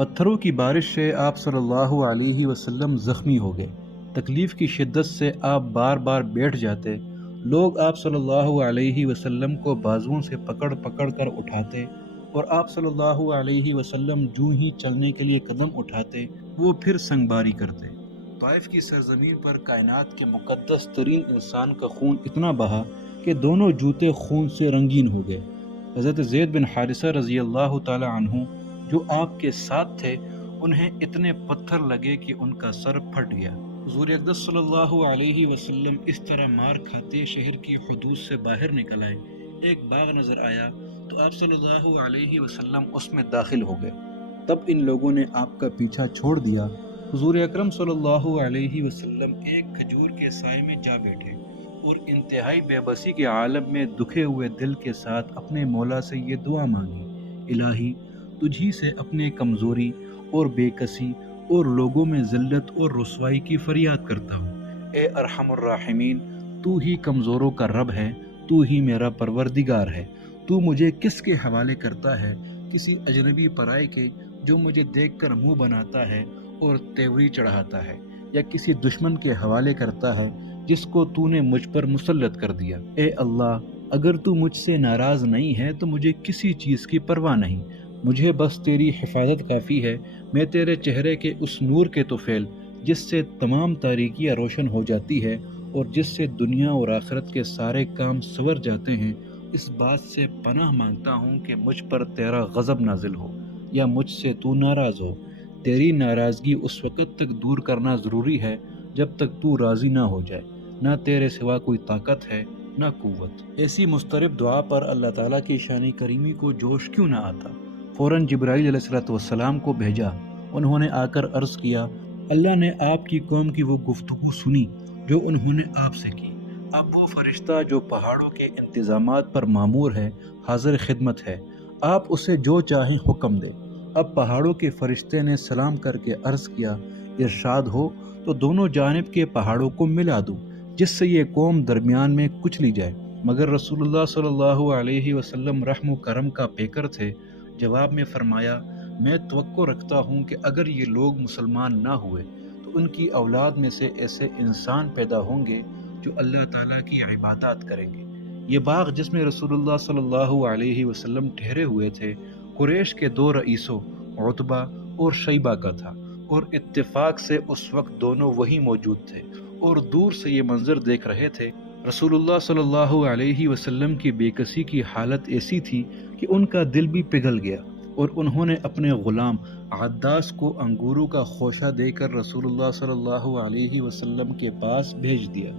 پتھروں کی بارش سے آپ صلی اللہ علیہ وسلم زخمی ہو گئے۔ تکلیف کی شدت سے آپ بار بار بیٹھ جاتے۔ لوگ آپ صلی اللہ علیہ وسلم کو بازوؤں سے پکڑ پکڑ کر اٹھاتے، اور آپ صلی اللہ علیہ وسلم جو ہی چلنے کے لیے قدم اٹھاتے وہ پھر سنگباری کرتے۔ طائف کی سرزمین پر کائنات کے مقدس ترین انسان کا خون اتنا بہا کہ دونوں جوتے خون سے رنگین ہو گئے۔ حضرت زید بن حارثہ رضی اللہ تعالی عنہ جو آپ کے ساتھ تھے، انہیں اتنے پتھر لگے کہ ان کا سر پھٹ گیا۔ حضور اقدس صلی اللہ علیہ وسلم اس طرح مار کھاتے شہر کی حدود سے باہر نکل آئے۔ ایک باغ نظر آیا تو آپ صلی اللہ علیہ وسلم اس میں داخل ہو گئے۔ تب ان لوگوں نے آپ کا پیچھا چھوڑ دیا۔ حضور اکرم صلی اللہ علیہ وسلم ایک کھجور کے سائے میں جا بیٹھے اور انتہائی بے بسی کے عالم میں دکھے ہوئے دل کے ساتھ اپنے مولا سے یہ دعا مانگی: الہی، تجھی سے اپنے کمزوری اور بے کسی اور لوگوں میں ذلت اور رسوائی کی فریاد کرتا ہوں۔ اے ارحم الراحمین، تو ہی کمزوروں کا رب ہے، تو ہی میرا پروردگار ہے۔ تو مجھے کس کے حوالے کرتا ہے؟ کسی اجنبی پرائے کے جو مجھے دیکھ کر منہ بناتا ہے اور تیوری چڑھاتا ہے، یا کسی دشمن کے حوالے کرتا ہے جس کو تو نے مجھ پر مسلط کر دیا؟ اے اللہ، اگر تو مجھ سے ناراض نہیں ہے تو مجھے کسی چیز کی پرواہ نہیں، مجھے بس تیری حفاظت کافی ہے۔ میں تیرے چہرے کے اس نور کے طفیل جس سے تمام تاریکیاں روشن ہو جاتی ہے اور جس سے دنیا اور آخرت کے سارے کام سنور جاتے ہیں، اس بات سے پناہ مانگتا ہوں کہ مجھ پر تیرا غضب نازل ہو یا مجھ سے تو ناراض ہو۔ تیری ناراضگی اس وقت تک دور کرنا ضروری ہے جب تک تو راضی نہ ہو جائے۔ نہ تیرے سوا کوئی طاقت ہے نہ قوت۔ ایسی مضطرب دعا پر اللہ تعالیٰ کی شان کریمی کو جوش کیوں نہ آتا؟ فوراً جبرائیل علیہ السلام کو بھیجا۔ انہوں نے آ کر عرض کیا: اللہ نے آپ کی قوم کی وہ گفتگو سنی جو انہوں نے آپ سے کی۔ اب وہ فرشتہ جو پہاڑوں کے انتظامات پر مامور ہے حاضر خدمت ہے، آپ اسے جو چاہیں حکم دیں۔ اب پہاڑوں کے فرشتے نے سلام کر کے عرض کیا: ارشاد ہو تو دونوں جانب کے پہاڑوں کو ملا دوں جس سے یہ قوم درمیان میں کچلی جائے۔ مگر رسول اللہ صلی اللہ علیہ وسلم رحم و کرم کا پیکر تھے۔ جواب میں فرمایا: میں توقع رکھتا ہوں کہ اگر یہ لوگ مسلمان نہ ہوئے تو ان کی اولاد میں سے ایسے انسان پیدا ہوں گے جو اللہ تعالیٰ کی عبادات کریں گے۔ یہ باغ جس میں رسول اللہ صلی اللہ علیہ وسلم ٹھہرے ہوئے تھے، قریش کے دو رئیسوں عتبہ اور شیبہ کا تھا، اور اتفاق سے اس وقت دونوں وہیں موجود تھے اور دور سے یہ منظر دیکھ رہے تھے۔ رسول اللہ صلی اللہ علیہ وسلم کی بے کسی کی حالت ایسی تھی کہ ان کا دل بھی پگھل گیا، اور انہوں نے اپنے غلام عداس کو انگوروں کا خوشہ دے کر رسول اللہ صلی اللہ علیہ وسلم کے پاس بھیج دیا۔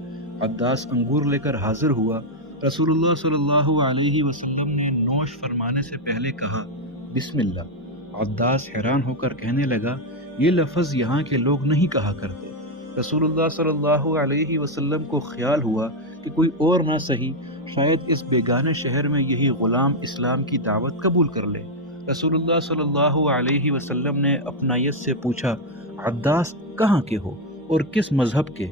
عداس انگور لے کر حاضر ہوا۔ رسول اللہ صلی اللہ علیہ وسلم نے نوش فرمانے سے پہلے کہا: بسم اللہ۔ عداس حیران ہو کر کہنے لگا: یہ لفظ یہاں کے لوگ نہیں کہا کرتے۔ رسول اللہ صلی اللہ علیہ وسلم کو خیال ہوا کہ کوئی اور نہ سہی، شاید اس بیگانے شہر میں یہی غلام اسلام کی دعوت قبول کر لے۔ رسول اللہ صلی اللہ علیہ وسلم نے اپنائیت سے پوچھا: عداس کہاں کے ہو اور کس مذہب کے؟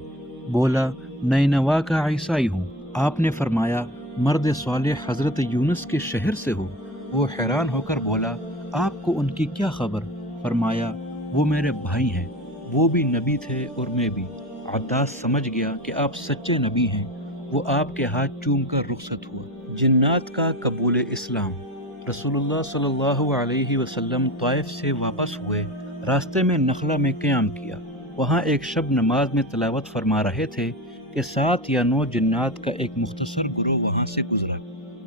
بولا: نینوا کا عیسائی ہوں۔ آپ نے فرمایا: مرد صالح حضرت یونس کے شہر سے ہو؟ وہ حیران ہو کر بولا: آپ کو ان کی کیا خبر؟ فرمایا: وہ میرے بھائی ہیں، وہ بھی نبی تھے اور میں بھی۔ عداس سمجھ گیا کہ آپ سچے نبی ہیں۔ وہ آپ کے ہاتھ چوم کر رخصت ہوا۔ جنات کا قبول اسلام۔ رسول اللہ صلی اللہ علیہ وسلم طائف سے واپس ہوئے۔ راستے میں نخلا میں قیام کیا۔ وہاں ایک شب نماز میں تلاوت فرما رہے تھے کہ 7 یا 9 جنات کا ایک مختصر گروہ وہاں سے گزرا۔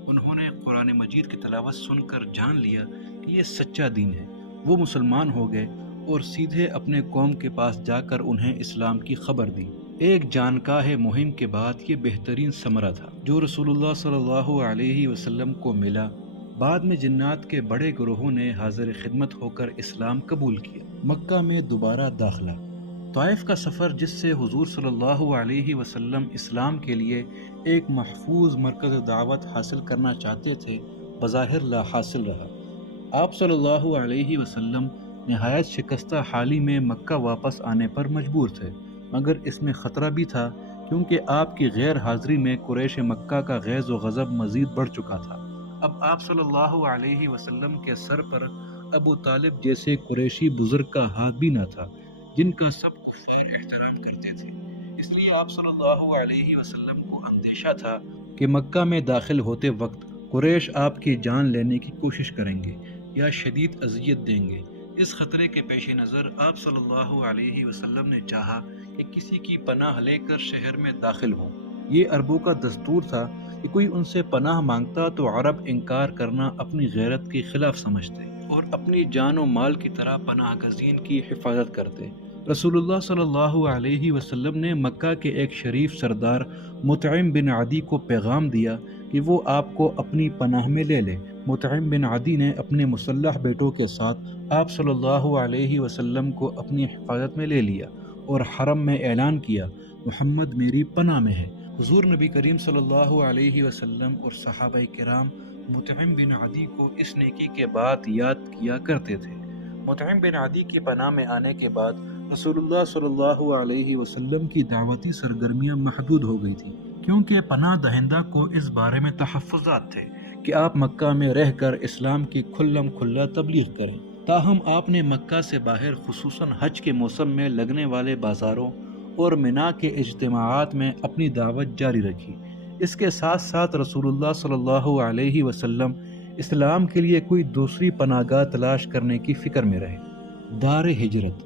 انہوں نے قرآن مجید کی تلاوت سن کر جان لیا کہ یہ سچا دین ہے۔ وہ مسلمان ہو گئے اور سیدھے اپنے قوم کے پاس جا کر انہیں اسلام کی خبر دی۔ ایک جانکاہ مہم کے بعد یہ بہترین ثمرہ تھا جو رسول اللہ صلی اللہ علیہ وسلم کو ملا۔ بعد میں جنات کے بڑے گروہوں نے حاضر خدمت ہو کر اسلام قبول کیا۔ مکہ میں دوبارہ داخلہ۔ طائف کا سفر جس سے حضور صلی اللہ علیہ وسلم اسلام کے لیے ایک محفوظ مرکز دعوت حاصل کرنا چاہتے تھے، بظاہر لا حاصل رہا۔ آپ صلی اللہ علیہ وسلم نہایت شکستہ حالی میں مکہ واپس آنے پر مجبور تھے، مگر اس میں خطرہ بھی تھا کیونکہ آپ کی غیر حاضری میں قریش مکہ کا غیظ و غضب مزید بڑھ چکا تھا۔ اب آپ صلی اللہ علیہ وسلم کے سر پر ابو طالب جیسے قریشی بزرگ کا ہاتھ بھی نہ تھا جن کا سب کفار احترام کرتے تھے۔ اس لیے آپ صلی اللہ علیہ وسلم کو اندیشہ تھا کہ مکہ میں داخل ہوتے وقت قریش آپ کی جان لینے کی کوشش کریں گے یا شدید اذیت دیں گے۔ اس خطرے کے پیش نظر آپ صلی اللہ علیہ وسلم نے چاہا کہ کسی کی پناہ لے کر شہر میں داخل ہوں۔ یہ عربوں کا دستور تھا کہ کوئی ان سے پناہ مانگتا تو عرب انکار کرنا اپنی غیرت کے خلاف سمجھتے اور اپنی جان و مال کی طرح پناہ گزین کی حفاظت کرتے۔ رسول اللہ صلی اللہ علیہ وسلم نے مکہ کے ایک شریف سردار مطعم بن عدی کو پیغام دیا کہ وہ آپ کو اپنی پناہ میں لے لے۔ مطعم بن عدی نے اپنے مسلح بیٹوں کے ساتھ آپ صلی اللہ علیہ وسلم کو اپنی حفاظت میں لے لیا اور حرم میں اعلان کیا، محمد میری پناہ میں ہے۔ حضور نبی کریم صلی اللہ علیہ وسلم اور صحابہ کرام مطعم بن عدی کو اس نیکی کے بعد یاد کیا کرتے تھے۔ مطعم بن عدی کی پناہ میں آنے کے بعد رسول اللہ صلی اللہ علیہ وسلم کی دعوتی سرگرمیاں محدود ہو گئی تھیں، کیونکہ پناہ دہندہ کو اس بارے میں تحفظات تھے کہ آپ مکہ میں رہ کر اسلام کی کھلم کھلا تبلیغ کریں۔ تاہم آپ نے مکہ سے باہر خصوصاً حج کے موسم میں لگنے والے بازاروں اور مینا کے اجتماعات میں اپنی دعوت جاری رکھی۔ اس کے ساتھ ساتھ رسول اللہ صلی اللہ علیہ وسلم اسلام کے لیے کوئی دوسری پناہ گاہ تلاش کرنے کی فکر میں رہے۔ دار ہجرت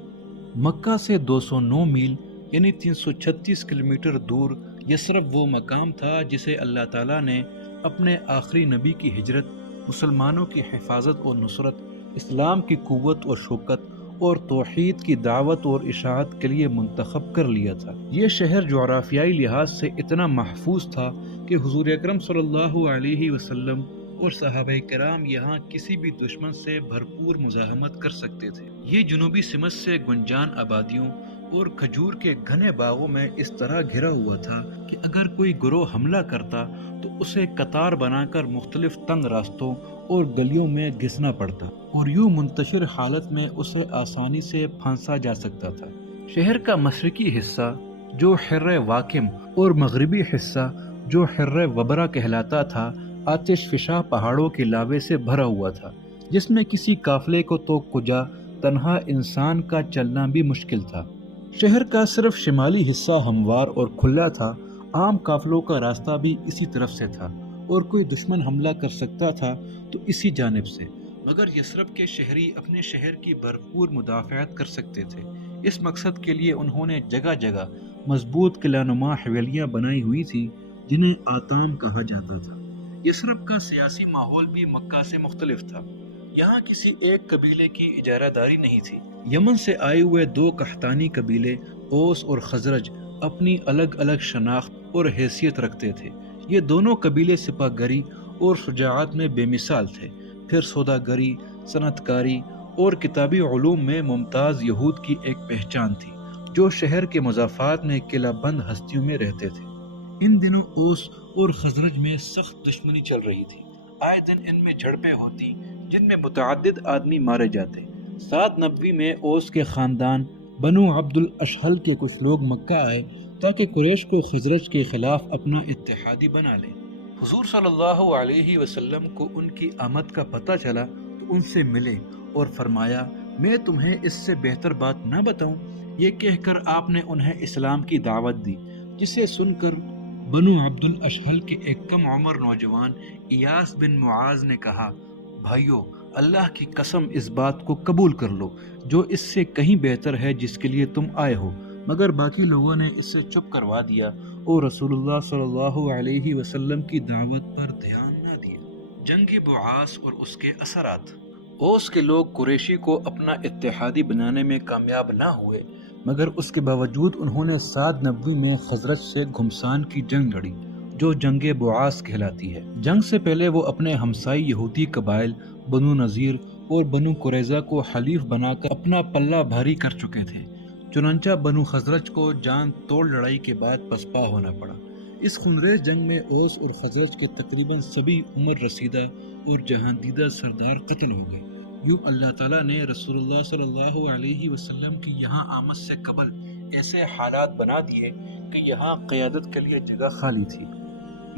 مکہ سے 209 میل یعنی 336 کلومیٹر دور یثرب وہ مقام تھا جسے اللہ تعالیٰ نے اپنے آخری نبی کی ہجرت، مسلمانوں کی حفاظت اور نصرت، اسلام کی قوت اور شوکت اور توحید کی دعوت اور اشاعت کے لیے منتخب کر لیا تھا۔ یہ شہر جغرافیائی لحاظ سے اتنا محفوظ تھا کہ حضور اکرم صلی اللہ علیہ وسلم اور صحابہ کرام یہاں کسی بھی دشمن سے بھرپور مزاحمت کر سکتے تھے۔ یہ جنوبی سمت سے گنجان آبادیوں اور کھجور کے گھنے باغوں میں اس طرح گھرا ہوا تھا کہ اگر کوئی گروہ حملہ کرتا تو اسے قطار بنا کر مختلف تنگ راستوں اور گلیوں میں گھسنا پڑتا اور یوں منتشر حالت میں اسے آسانی سے پھانسا جا سکتا تھا۔ شہر کا مشرقی حصہ جو حر واکم اور مغربی حصہ جو حر وبرا کہلاتا تھا آتش فشاں پہاڑوں کے لاوے سے بھرا ہوا تھا، جس میں کسی قافلے کو تو کجا تنہا انسان کا چلنا بھی مشکل تھا۔ شہر کا صرف شمالی حصہ ہموار اور کھلا تھا، عام قافلوں کا راستہ بھی اسی طرف سے تھا اور کوئی دشمن حملہ کر سکتا تھا تو اسی جانب سے، مگر یثرب کے شہری اپنے شہر کی بھرپور مدافعت کر سکتے تھے۔ اس مقصد کے لیے انہوں نے جگہ جگہ مضبوط قلعہ نما حویلیاں بنائی ہوئی تھیں جنہیں آتام کہا جاتا تھا۔ یثرب کا سیاسی ماحول بھی مکہ سے مختلف تھا۔ یہاں کسی ایک قبیلے کی اجارہ داری نہیں تھی۔ یمن سے آئے ہوئے دو قحطانی قبیلے اوس اور خزرج اپنی الگ الگ شناخت اور حیثیت رکھتے تھے۔ یہ دونوں قبیلے سپہ گری اور شجاعت میں بے مثال تھے۔ پھر سوداگری، صنعت کاری اور کتابی علوم میں ممتاز یہود کی ایک پہچان تھی جو شہر کے مضافات میں قلعہ بند ہستیوں میں رہتے تھے۔ ان دنوں اوس اور خزرج میں سخت دشمنی چل رہی تھی۔ آئے دن ان میں جھڑپیں ہوتی جن میں متعدد آدمی مارے جاتے۔ 790 میں اوس کے خاندان بنو عبد الاشہل کے کچھ لوگ مکہ آئے تاکہ قریش کو خزرج کے خلاف اپنا اتحادی بنا لیں۔ حضور صلی اللہ علیہ وسلم کو ان کی آمد کا پتہ چلا تو ان سے ملے اور فرمایا، میں تمہیں اس سے بہتر بات نہ بتاؤں؟ یہ کہہ کر آپ نے انہیں اسلام کی دعوت دی، جسے سن کر بنو عبد الاشہل کے ایک کم عمر نوجوان ایاس بن معاذ نے کہا، بھائیو، اللہ کی قسم اس بات کو قبول کر لو جو اس سے کہیں بہتر ہے جس کے لیے تم آئے ہو۔ مگر باقی لوگوں نے اس سے چپ کروا دیا اور رسول اللہ صلی اللہ علیہ وسلم کی دعوت پر دھیان نہ دیا۔ جنگ بعاث اور اس کے اثرات۔ اوس کے لوگ قریشی کو اپنا اتحادی بنانے میں کامیاب نہ ہوئے، مگر اس کے باوجود انہوں نے 790 میں خزرج سے گھمسان کی جنگ لڑی جو جنگ بعاث کہلاتی ہے۔ جنگ سے پہلے وہ اپنے ہمسائی یہودی قبائل بنو نذیر اور بنو قریظہ کو حلیف بنا کر اپنا پلہ بھاری کر چکے تھے، چنانچہ بنو خزرج کو جان توڑ لڑائی کے بعد پسپا ہونا پڑا۔ اس خونریز جنگ میں اوس اور خزرج کے تقریباً سبھی عمر رسیدہ اور جہاندیدہ سردار قتل ہو گئے۔ یوں اللہ تعالیٰ نے رسول اللہ صلی اللہ علیہ وسلم کی یہاں آمد سے قبل ایسے حالات بنا دیے کہ یہاں قیادت کے لیے جگہ خالی تھی۔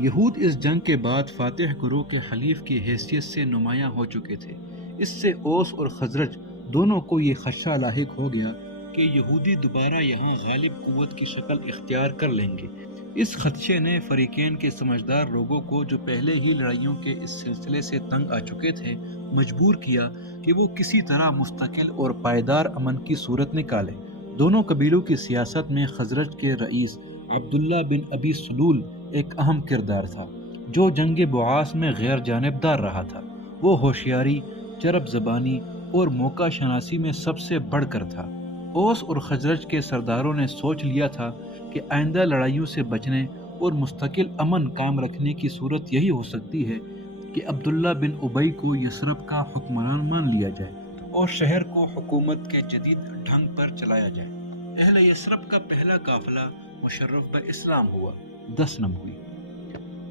یہود اس جنگ کے بعد فاتح گروہ کے حلیف کی حیثیت سے نمایاں ہو چکے تھے۔ اس سے اوس اور خزرج دونوں کو یہ خدشہ لاحق ہو گیا کہ یہودی دوبارہ یہاں غالب قوت کی شکل اختیار کر لیں گے۔ اس خدشے نے فریقین کے سمجھدار لوگوں کو، جو پہلے ہی لڑائیوں کے اس سلسلے سے تنگ آ چکے تھے، مجبور کیا کہ وہ کسی طرح مستقل اور پائیدار امن کی صورت نکالیں۔ دونوں قبیلوں کی سیاست میں خزرج کے رئیس عبداللہ بن ابی سلول ایک اہم کردار تھا، جو جنگ بعاث میں غیر جانبدار رہا تھا۔ وہ ہوشیاری، چرب زبانی اور موقع شناسی میں سب سے بڑھ کر تھا۔ اوس اور خزرج کے سرداروں نے سوچ لیا تھا کہ آئندہ لڑائیوں سے بچنے اور مستقل امن قائم رکھنے کی صورت یہی ہو سکتی ہے کہ عبداللہ بن ابی کو یثرب کا حکمران مان لیا جائے اور شہر کو حکومت کے جدید ڈھنگ پر چلایا جائے۔ اہل یثرب کا پہلا قافلہ مشرف باسلام ہوا 10 نبوی۔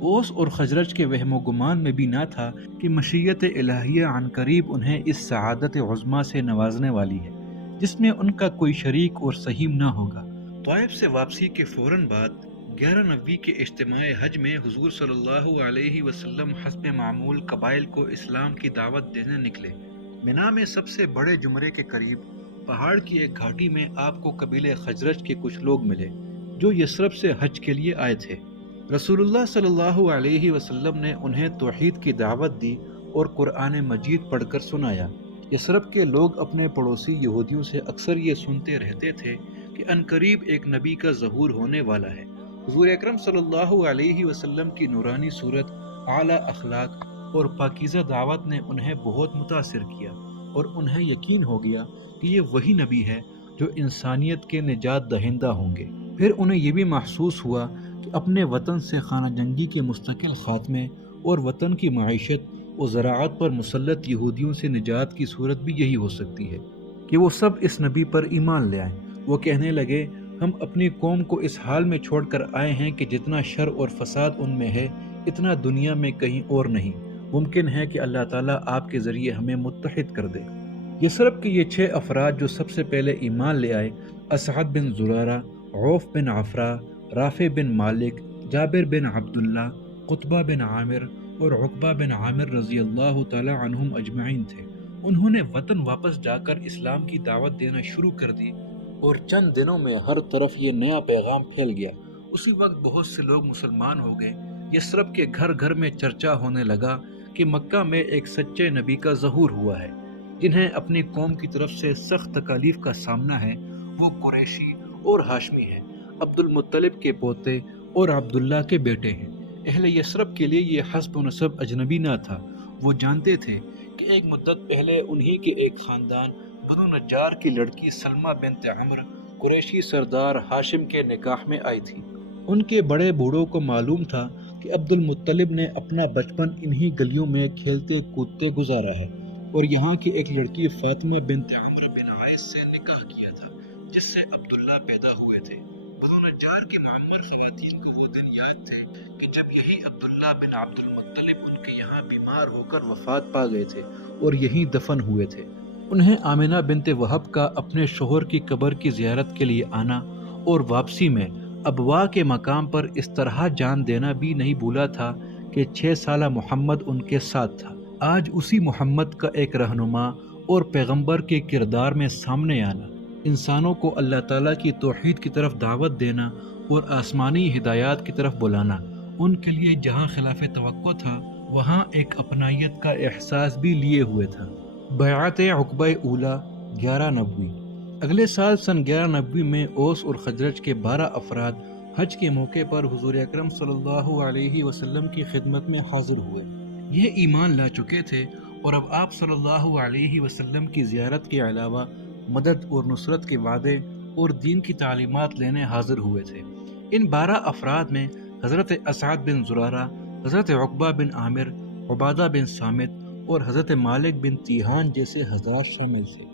اوس اور خزرج کے وہم و گمان میں بھی نہ تھا کہ مشیت الہیہ عنقریب انہیں اس سعادت عظمیٰ سے نوازنے والی ہے جس میں ان کا کوئی شریک اور سہیم نہ ہوگا۔ طائف سے واپسی کے فوراً بعد 11 نوی کے اجتماع حج میں حضور صلی اللہ علیہ وسلم حسب معمول قبائل کو اسلام کی دعوت دینے نکلے۔ مینا میں سب سے بڑے جمرے کے قریب پہاڑ کی ایک گھاٹی میں آپ کو قبیلے خزرج کے کچھ لوگ ملے جو یثرب سے حج کے لیے آئے تھے۔ رسول اللہ صلی اللہ علیہ وسلم نے انہیں توحید کی دعوت دی اور قرآن مجید پڑھ کر سنایا۔ یثرب کے لوگ اپنے پڑوسی یہودیوں سے اکثر یہ سنتے رہتے تھے کہ عنقریب ایک نبی کا ظہور ہونے والا ہے۔ حضور اکرم صلی اللہ علیہ وسلم کی نورانی صورت، اعلیٰ اخلاق اور پاکیزہ دعوت نے انہیں بہت متاثر کیا اور انہیں یقین ہو گیا کہ یہ وہی نبی ہے جو انسانیت کے نجات دہندہ ہوں گے۔ پھر انہیں یہ بھی محسوس ہوا کہ اپنے وطن سے خانہ جنگی کے مستقل خاتمے اور وطن کی معیشت و زراعت پر مسلط یہودیوں سے نجات کی صورت بھی یہی ہو سکتی ہے کہ وہ سب اس نبی پر ایمان لے آئیں۔ وہ کہنے لگے، ہم اپنی قوم کو اس حال میں چھوڑ کر آئے ہیں کہ جتنا شر اور فساد ان میں ہے اتنا دنیا میں کہیں اور نہیں۔ ممکن ہے کہ اللہ تعالیٰ آپ کے ذریعے ہمیں متحد کر دے۔ یثرب کے یہ 6 افراد جو سب سے پہلے ایمان لے آئے، اسعد بن زرارہ، عوف بن عفرا، رافع بن مالک، جابر بن عبداللہ، قطبہ بن عامر اور عقبہ بن عامر رضی اللہ تعالی عنہم اجمعین تھے۔ انہوں نے وطن واپس جا کر اسلام کی دعوت دینا شروع کر دی اور چند دنوں میں ہر طرف یہ نیا پیغام پھیل گیا۔ اسی وقت بہت سے لوگ مسلمان ہو گئے۔ یثرب کے گھر گھر میں چرچا ہونے لگا کہ مکہ میں ایک سچے نبی کا ظہور ہوا ہے۔ جنہیں اپنی قوم کی طرف سے سخت تکالیف کا سامنا ہے، وہ قریشی اور ہاشمی ہیں، عبد المطلب کے پوتے اور عبداللہ کے بیٹے ہیں۔ اہل یثرب کے لیے یہ حسب و نسب اجنبی نہ تھا۔ وہ جانتے تھے کہ ایک مدت پہلے انہی کے ایک خاندان بنو نجار کی لڑکی سلمہ بنت عمر قریشی سردار ہاشم کے نکاح میں آئی تھی۔ ان کے بڑے بوڑھوں کو معلوم تھا کہ عبد المطلب نے اپنا بچپن انہی گلیوں میں کھیلتے کودتے گزارا ہے اور یہاں کی ایک لڑکی فاطمہ بنت عمرو بن عیس سے نکاح کیا تھا جس سے عبداللہ پیدا ہوئے تھے۔ بنو نجار کی معمر خواتین کو وہ دن یاد تھے کہ جب یہی عبداللہ بن عبد المطلب ان کے یہاں بیمار ہو کر وفات پا گئے تھے اور یہیں دفن ہوئے تھے۔ انہیں آمنہ بنت وہب کا اپنے شوہر کی قبر کی زیارت کے لیے آنا اور واپسی میں ابوا کے مقام پر اس طرح جان دینا بھی نہیں بھولا تھا کہ 6 سالہ محمد ان کے ساتھ تھا۔ آج اسی محمد کا ایک رہنما اور پیغمبر کے کردار میں سامنے آنا، انسانوں کو اللہ تعالیٰ کی توحید کی طرف دعوت دینا اور آسمانی ہدایات کی طرف بلانا، ان کے لیے جہاں خلاف توقع تھا وہاں ایک اپنائیت کا احساس بھی لیے ہوئے تھا۔ بیعت عقبہ اولیٰ 11 نبوی۔ اگلے سال سن 11 نبوی میں اوس اور خزرج کے 12 افراد حج کے موقع پر حضور اکرم صلی اللہ علیہ وسلم کی خدمت میں حاضر ہوئے۔ یہ ایمان لا چکے تھے اور اب آپ صلی اللہ علیہ وسلم کی زیارت کے علاوہ مدد اور نصرت کے وعدے اور دین کی تعلیمات لینے حاضر ہوئے تھے۔ ان 12 افراد میں حضرت اسعد بن زرارہ، حضرت عقبہ بن عامر، عبادہ بن صامت اور حضرت مالک بن تیہان جیسے حضرات شامل تھے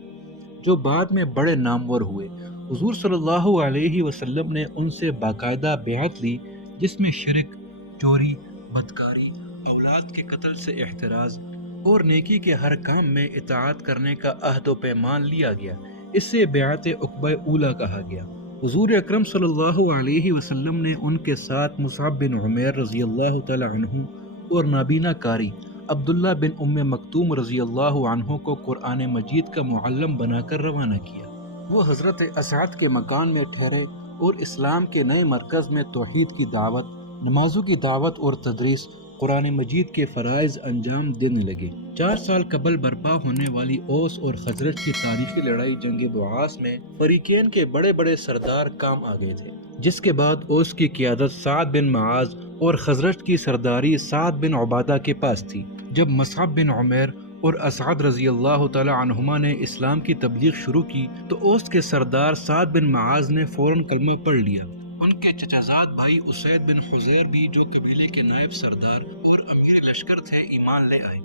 جو بعد میں بڑے نامور ہوئے۔ حضور صلی اللہ علیہ وسلم نے ان سے باقاعدہ بیعت لی جس میں شرک، چوری، بدکاری، اولاد کے قتل سے احتراز اور نیکی کے ہر کام میں اطاعت کرنے کا عہد و پیمان لیا گیا۔ اس سے بیعت عقبہ اولیٰ کہا گیا۔ حضور اکرم صلی اللہ علیہ وسلم نے ان کے ساتھ مصعب بن عمیر رضی اللہ تعالی عنہ اور نابینا کاری، عبداللہ بن ام مکتوم رضی اللہ عنہ کو قرآن مجید کا معلم بنا کر روانہ کیا۔ وہ حضرت اسعد کے مکان میں ٹھہرے اور اسلام کے نئے مرکز میں توحید کی دعوت، نمازوں کی دعوت اور تدریس، قرآن مجید کے فرائض انجام دینے لگے۔ 4 سال قبل برپا ہونے والی اوس اور خزرج کی تاریخی لڑائی جنگ بعاث میں فریقین کے بڑے بڑے سردار کام آ گئے تھے، جس کے بعد اوس کی قیادت سعد بن معاذ اور خزرج کی سرداری سعد بن عبادہ کے پاس تھی۔ جب مصعب بن عمیر اور اسعد رضی اللہ تعالی عنہما نے اسلام کی تبلیغ شروع کی تو اوس کے سردار سعد بن معاذ نے فوراً کلمہ پڑھ لیا۔ ان کے چچازاد بھائی اسید بن حضیر بھی، جو قبیلے کے نائب سردار اور امیر لشکر تھے، ایمان لے آئے۔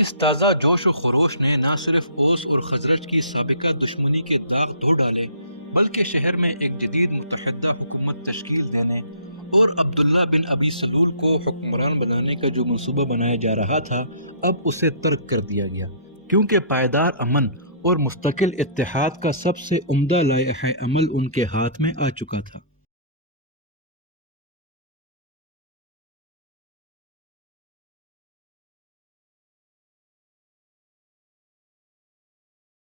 اس تازہ جوش و خروش نے نہ صرف اوس اور خزرج کی سابقہ دشمنی کے داغ دھو ڈالے، بلکہ شہر میں ایک جدید متحدہ حکومت تشکیل دینے اور عبداللہ بن ابی سلول کو حکمران بنانے کا جو منصوبہ بنایا جا رہا تھا، اب اسے ترک کر دیا گیا، کیونکہ پائیدار امن اور مستقل اتحاد کا سب سے عمدہ لائحہ عمل ان کے ہاتھ میں آ چکا تھا۔